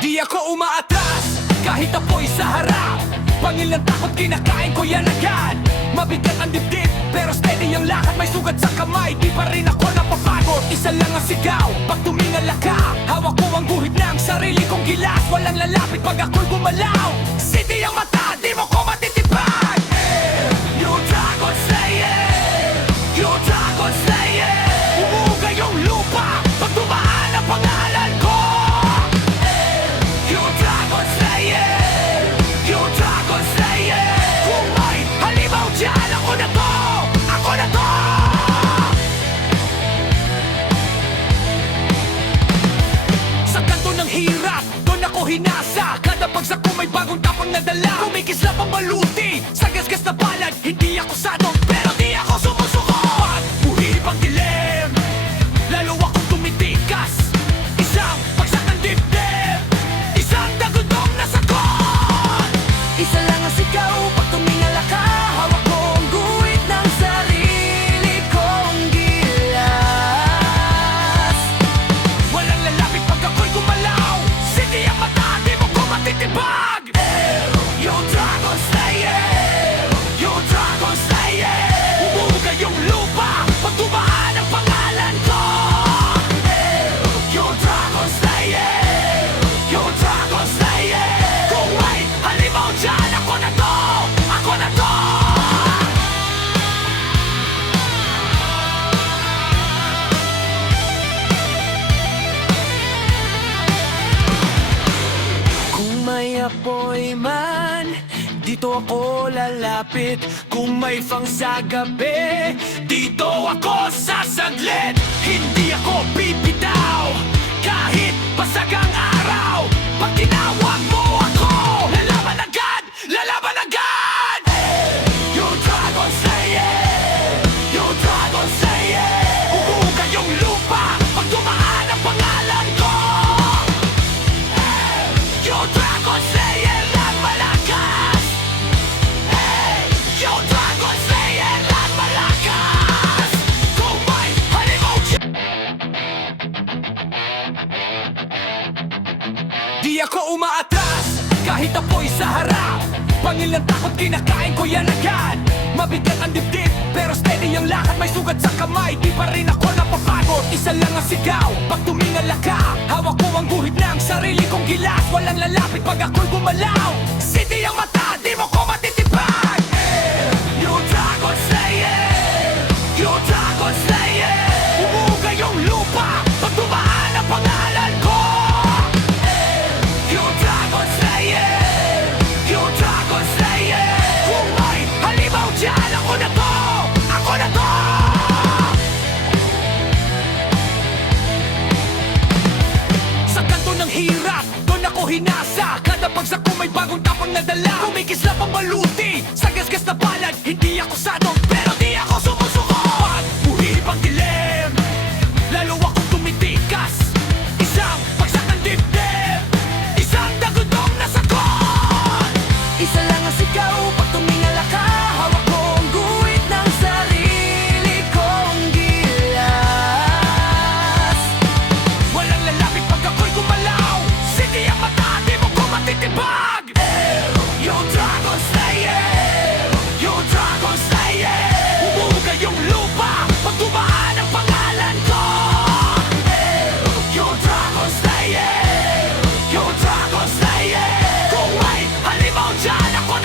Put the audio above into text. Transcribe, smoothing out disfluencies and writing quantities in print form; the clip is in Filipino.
Di ako umaatras, kahit apoy sa harap. Pangil ng takot, kinakain ko yan agad. Mabigat ang dibdib, pero steady ang lakad. May sugat sa kamay, di pa rin ako napapagod. Isa lang ang sigaw, pag tumingala ka. Hawak ko ang guhit ng sarili kong gilas. Walang lalapit pag ako'y gumalaw. City ang mata, di mo ko matitipag. Yung dragon slayer, yung dragon slayer. Umuugay yung lupa, pag dumaan ang pangalan ko. Yung dragon slayer, yung dragon slayer. Kung may halimaw dyan, ako na to, ako na to. Sa kanto ng hirap, doon ako hinasa. Kada pagsak ko may bagong tapang nadala. Kumikislap ang baluti, sa gasgas na palad. Hindi ako sadong, pero di ako sumusuko. Pag buhihip ang dilim, lalo akong tumitikas. Isang pagsak ng dibdib, isang dagundong na sagot. Isa lang ang sigaw, pag tumingala ka. Hawak ko ang guhit ng sarili kong gilas. Walang lalapit pag ako'y gumalaw. City ang mata, di mo ko matitibag. Yung dragon slayer, yung dragon slayer. Umuugay yung lupa, pag dumaan ang pangalan ko. Yung dragon slayer, yung dragon slayer. Kung may halimaw dyan, ako na to, ako na to. Kung may apoy man, dito ako lalapit. Kung may fang sa gabi, dito ako sasaglit. Hindi ako bibitaw, kahit basag ang araw. Pag tinawag mo ako, lalaban agad, lalaban agad. Yung dragon slayer, yung dragon slayer. Umuugay yung lupa, pag dumaan ang pangalan ko. Yung dragon slayer lang malakas. Yung dragon slayer lang malakas. Kung may halimaw dyan. Di ako umaatras, kahit apoy sa harap. Pangil ng takot, kinakain ko yan agad. Mabigat ang dibdib, pero steady ang lakad. May sugat sa kamay, di pa rin ako napapagod. Isa lang ang sigaw, pag tumingala ka. Hawak ko ang guhit ng sarili kong gilas. Walang lalapit pag ako'y gumalaw. City ang mata, di mo ko matitipag. Yung dragon slayer, yung dragon slayer. Umuugay yung lupa, pag dumaan ang pangalan ko. Yung dragon slayer, yung dragon slayer. Kung may halimaw dyan, ako na to, ako na to. Sa kanto ng hirap, doon ako hinasa. Kada pagsak ko may bagong tapang nadala. Kumikislap ang baluti, sa gasgas na palad. Hindi ako sadong,